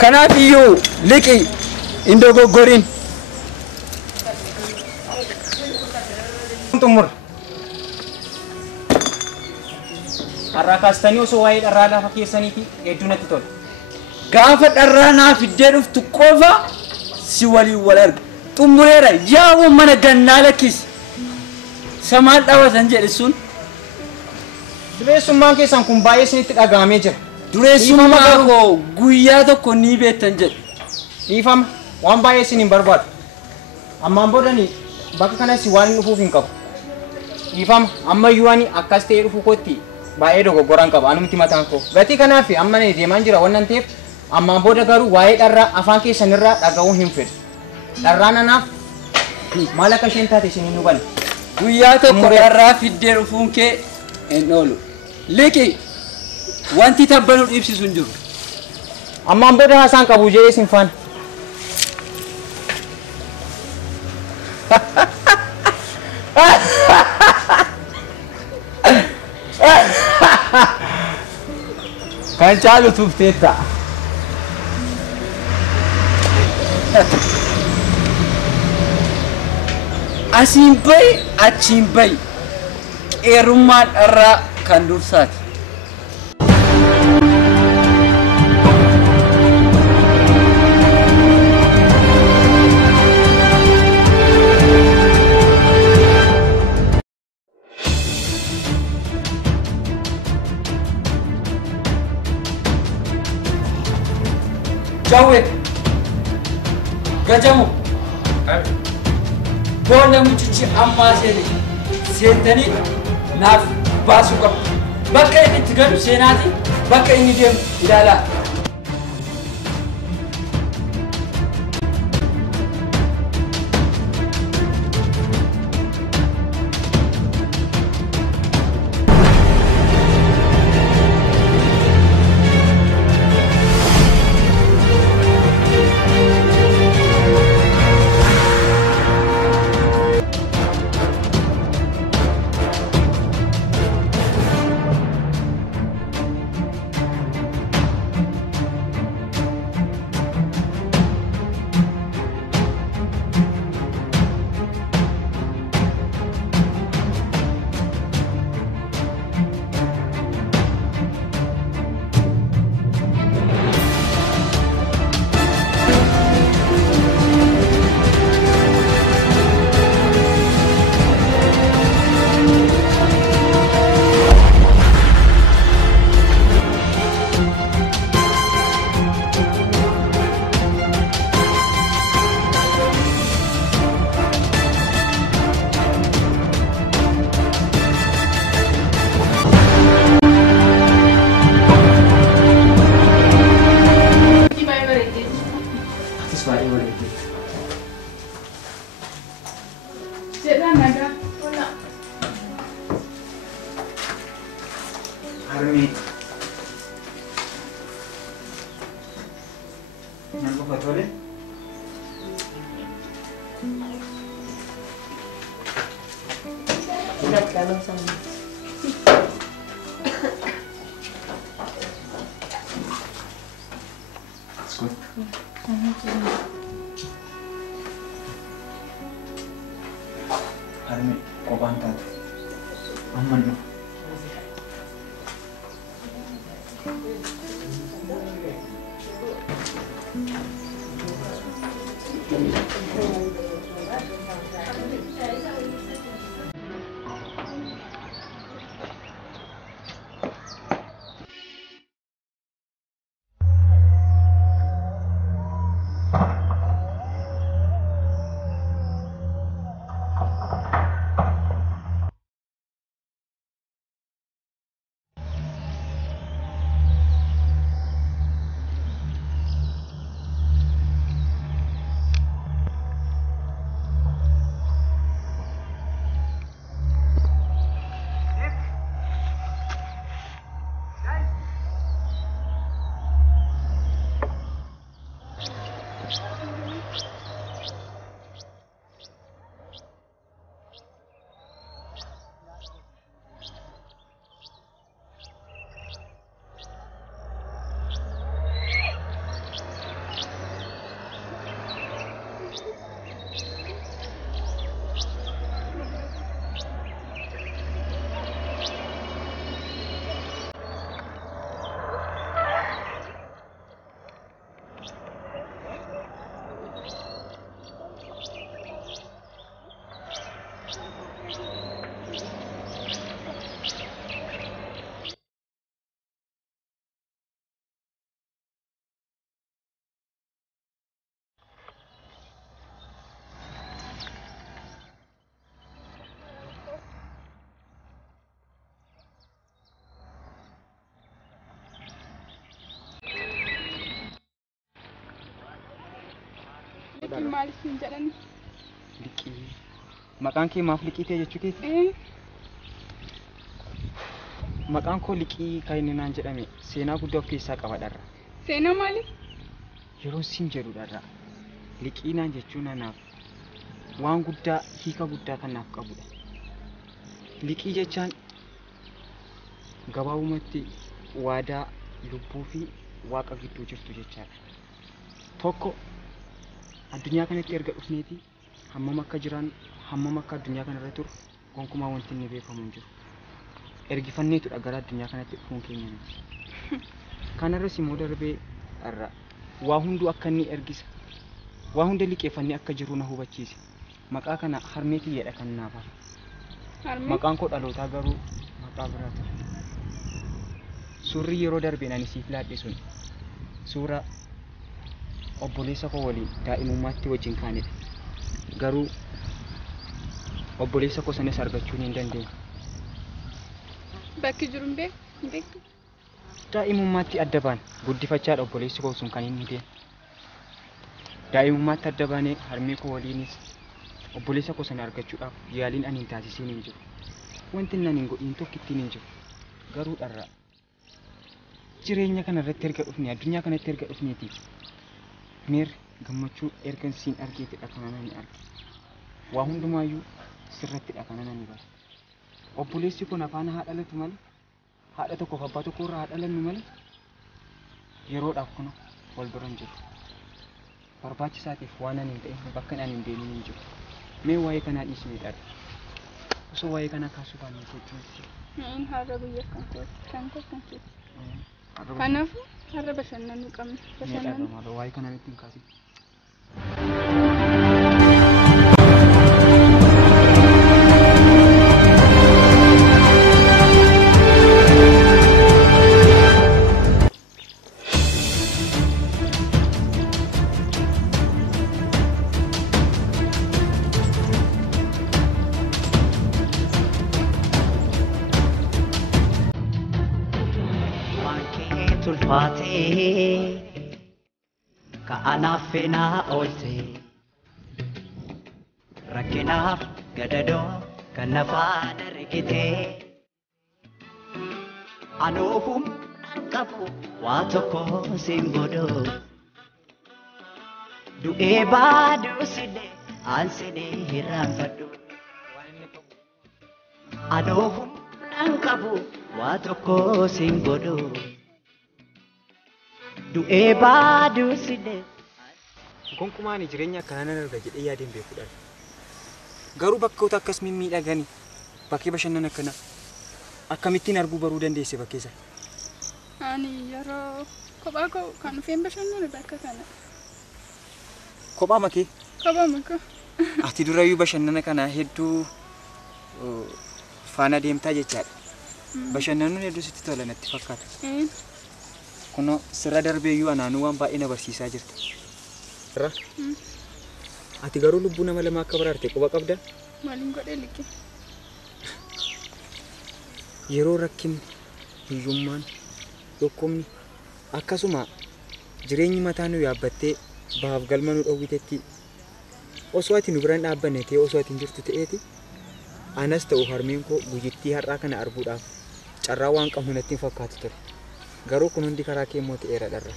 Kanaaf iyyuu liqi hin dogoggorin. Xumura. Har'aa kaastanii osoo waa'ee dharraa lafa keessaniiti hedduu natti tola. Gaafa dharraa naa fiddee dhuftu qofa si waliin wal arga. Xumureera yaa'u mana gannaa lakkisi. Samaan dhawatan jedhe sun. Dureessummaan keessan kun baay'ee isinitti dhaga'amee jira. Dureessummaa koo guyyaa tokko ni beektan jedhe. Dhiifama waan baay'ee isin hin barbaadu. Ammaan boodanii bakka kanas waan hin dhufuuf hin qabu. Dhiifama ammayyuu ani akkas ta'ee dhufuu kootti baay'ee dogoggoraan qaba anumti mataan koo. Gatii kanaaf amma deemaan jira waan ta'eef ammaan booda garuu waa'ee dharraa afaan keessanirraa dhaga'uu hin fedhu. Dharraan anaaf maal akka isheen taate isin hin hubanne. Guyyaa tokko dharraa fiddee dhufuun kee hin oolu. Liqi wanti tabbanu dhiibsisu hin jiru. Ammaan booda haasaan qabu jedhee isin faana. Kan caalu tufteetta. Asiin bayi achiin bayi qeerummaan dharraa kan dursaati. Jawwe gajamu boolla mucichi ammaa seentanii naaf baasuu qabu. Bakka inni itti galu seenaati bakka inni deemu ilaalaa. Harmi. Nang fatole? Tidak kalau sama. Skot. Harmi, kopaan taate. Amman dhufu. Liqiin maaliif hin jedhani? Liqii. Maqaan kee maaf liqii ta'e jechuu keeti? Maqaan koo liqii kan inni naan jedhame seenaa guddaa of keessaa qaba dharra. Seenaa maali? Yeroo siin jedhu dharra. Liqii naan jechuun anaaf waan guddaa hiika guddaa kan naaf qabudha. Liqii jechaan gabaabumatti waadaa lubbuu fi waaqa gidduu jirtu jechaadha. Tokko addunyaa kanatti erga dhufneeti hammam akka jiran hammam akka addunyaa kanarra turu gonkumaa wanti inni beekamu hin jiru. Ergifanneetudha gara addunyaa kanatti dhufuun keenya nuti. Kanarras immoo darbee dharra waa hunduu akka inni ergisa. Waa hunda liqeeffannee akka jiru na hubachiise. Maqaa kana harmeetii jedha kan naaf hafe. Maqaan koo dhalootaa garuu maqaa biraati. Suurri yeroo darbeen ani siif laadhe sun suura obboleessa koo waliin daa'imummaatti wajjin kaanedha. Garuu obboleessa koo sanas argachuu hin dandeenye. Bakki jiru hin beektu? Daa'imummaatti adda baan guddifachaadha obboleessi koo sun kan inni deemu. Daa'imummaatti adda baanee harmee koo waliinis obboleessa koo sana argachuudhaaf yaaliin ani hin taasisiin hin jiru. Wanti inni hin godhin tokko ittiin hin jiru. Garuu dharra jireenya kana irratti erga dhufne addunyaa kanatti erga dhufneeti miirri gammachuu erga siin argeetidha kana nani arge. Waa hundumaayyuu sirrattidha kana nani bara. Obboleessi kun afaan haa dhalatu malee haadha tokkoof abbaa tokko irraa haa dhalannu malee yeroodhaaf kun wal bira hin jiru. Barbaachisaatiif waan ani hin ta'in bakka ani hin deemin hin jiru. Mee waa'ee kanaa dhiisnee dhala. Osoo waa'ee kanaa kaasuu baannee jechuun. Har'a biyya kan ta'e. Kanaafuu har'a bashannanuu qabna. Bashannanuu. Waa'ee kanaa nutti hin kaasin. Ka'anaaf feenaa oolte rakkinaaf gadadoo kan nafaan argite anuufum qabu waa tokko siin godhoo du'ee baaduu sidee aan sidee hirraanfadhu anuufum qabu waa tokko siin godhoo. Du'ee baaduu sidee. Gonkumaan jireenya akkanaan arga jedhee yaadeen beekuudhaan. Garuu bakkoota akkas mimmiidhaganii bakkee bashannana akkana akkamittiin arguu baruu dandeesse bakkeessa? Ani yeroo kophaa koo kan dhufeen bashannana bakka kana. Kophaa makee? Kophaa makee. Ati durayyuu bashannana kana hedduu faana deemtaa jechaadha. Bashannanuun hedduu sitti tola natti fakkaata. Kuno sirra darbeeyyuu anaanuu waan baay'ee na barsiisaa jirta. Sirra? Ati garuu lubbuu nama lama akka baraarte quba qabda? Maaliin godhee liqii? Yeroo rakkinni, hiyyummaan, dhukkubni akkasuma jireenyi mataa nu yaabbattee bahaaf galma nu dhowwitetti osoo ati nu biraan dhaabbanne ta'ee osoo ati hin jirtu ta'eeti anas ta'u harmeen koo guyyittii har'aa kana arguudhaaf carraa waan qabu natti hin fakkaatu ture. Garuu kun hundi karaa kee immoo ta'eera dharra.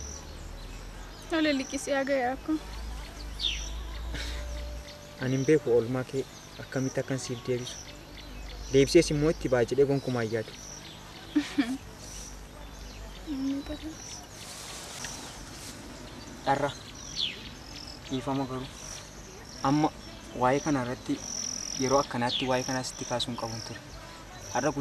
Tole liqisee agayee akka. Ani hin beeku oolmaa kee akkamitti akkan siif deebisu. Deebisees immoo itti ba'a jedhee gonkumaa yaadu. Dharra dhiifama garuu amma waa'ee kana irratti yeroo akkanaatti waa'ee kanaa sitti kaasuun qabuun ture. Har'a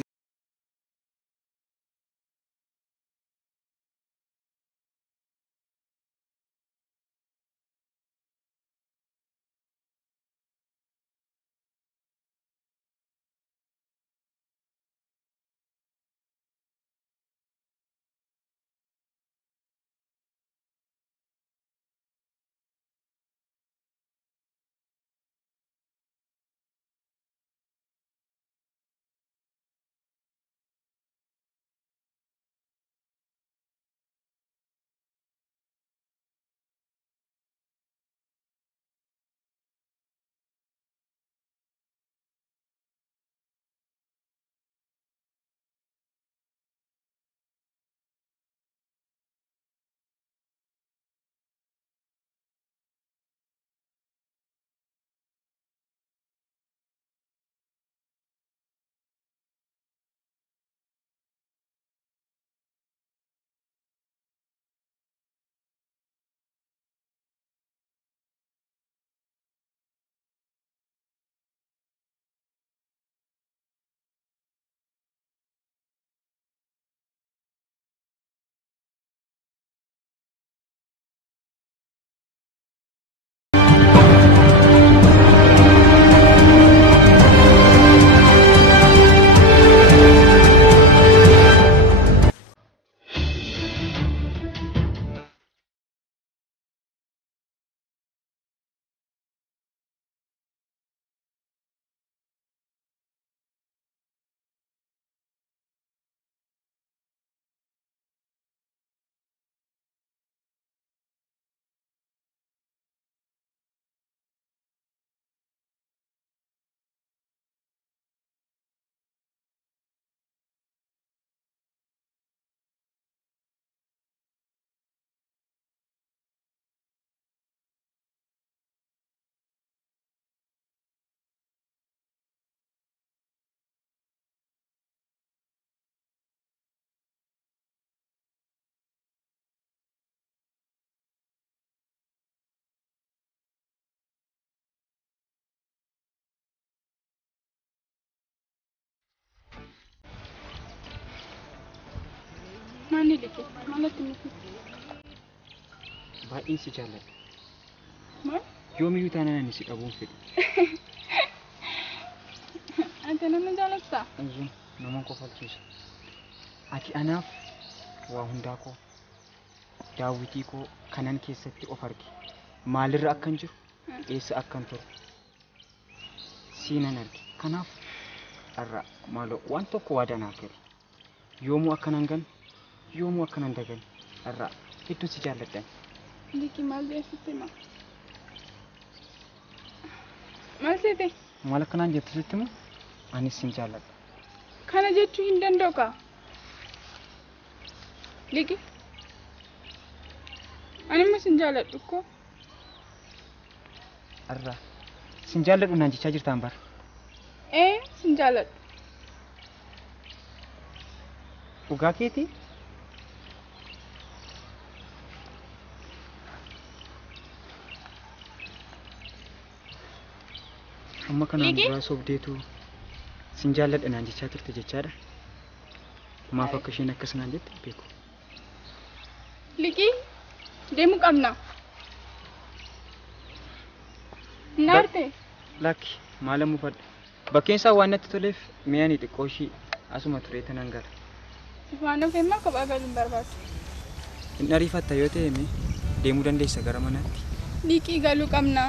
Mani liki, malatti miti. Baay'een si jaalladha. Maal? Yoomiyyuu taanaan ani si dhabuun fedhu. Ati nama jaalattaa? Iyyuu nama kofalchiisa. Ati anaaf waa hundaa koo daawwitii koo kanan keessatti of arge maalirra akkan jiru eessa akkan turu siinan arge. Kanaaf irraa maaloo waan tokko waadaa naaf gali. Yoomuu akkanan gan yoomuu akkanan dagan irraa hedduun si jaalladhan. Liki maal beeksitti ma? Maal seete? Maal akkanaan jettu sitti moo anis sin jaalladha. Kana jechuu hin danda'u kaa? Liki? Anima sin jaalladhu koo? Irraa sin jaalladhu naan jechaa jirtaan bara. Sin jaalladhu. Dhugaa keetii? Amma kanaan duraa sobdeetu sin jaalladha naan jechaa turte jechaadha. Maaf akka isheen akkas naan jette beeku. Liki, deemuu qabna. Naarte? Lakki maalan mufadha. Bakkeen isaa waan natti toleef mi'aan xiqqoo ishii asuma turee tanan gala. Waan of eemmaa kophaa galuun barbaadu. Hin ariifatta yoo ta'e deemuu dandeessa gara manaatti. Liqii galuu qabna.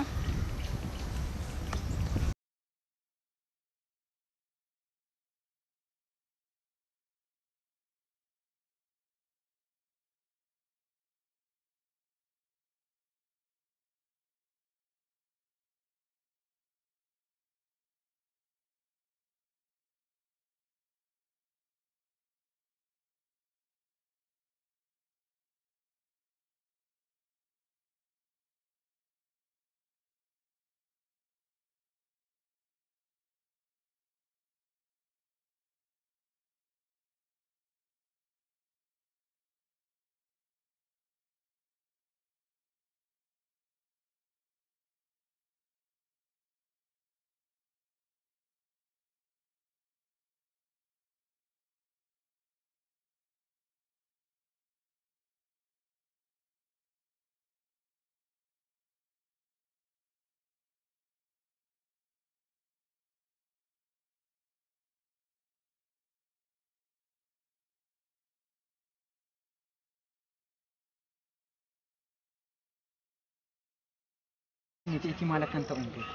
Iti maal akkan ta'uun beeku.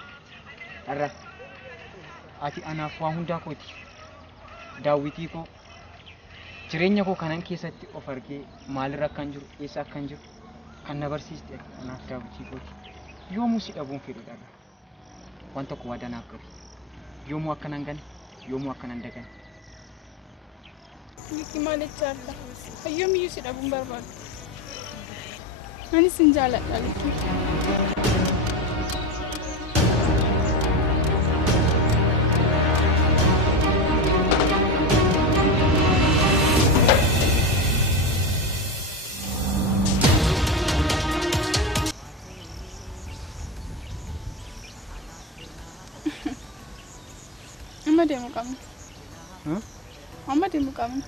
Irraa ati anaaf waa hundaa kooti. Daawwitii koo jireenya koo kanan keessatti of argee maalirra akkan jiru eessa akkan jiru kan na barsiiste anaaf daawwitii kooti. Yoomuu si dhabuun fedhudha. Waan tokko waadaa naaf gali. Yoomuu akkanan gane yoomuu akkanan dagane. Liki maal jechaadha? Yoomiyyuu si dhabuun barbaadu. Anis sin jaalladha Liki. Amma deemuu qabna. Amma deemuu qabna.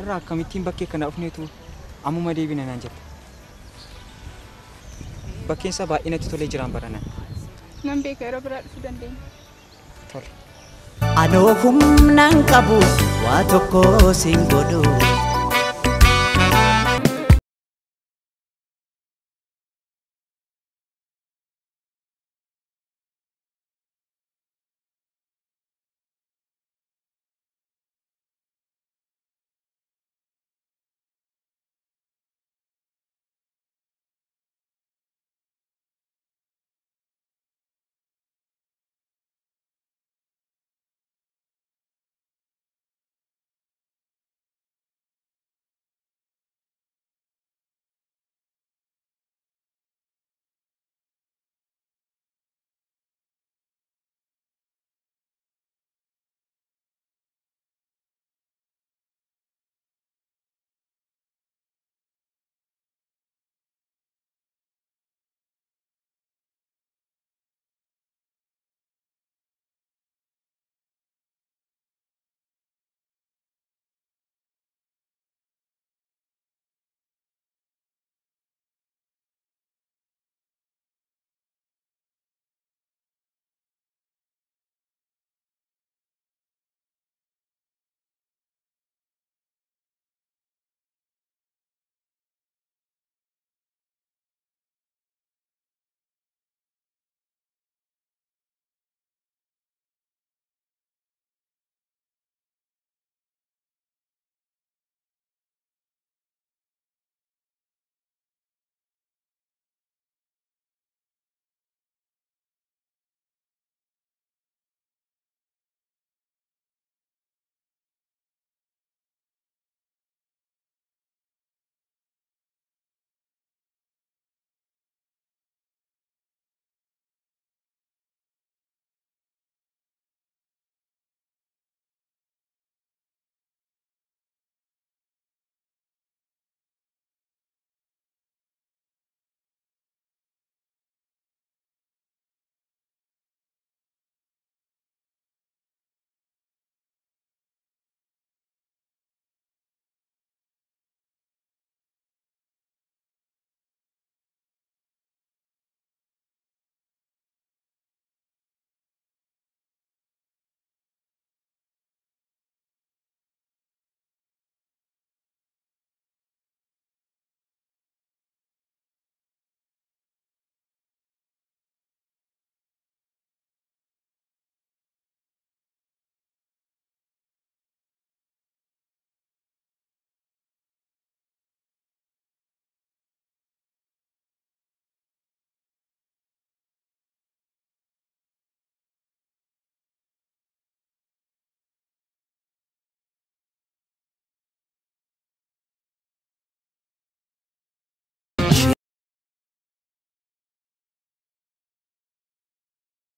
Irraa akkamittiin bakkee kana dhufneetu ammuma deebina naan jette. Bakkeen isaa baay'ee natti tolee jiraan baranan. Nan beeka yeroo biraa dhufuu dandeenya. Tole. Anoo humnaan qabu waa tokko siin godhu.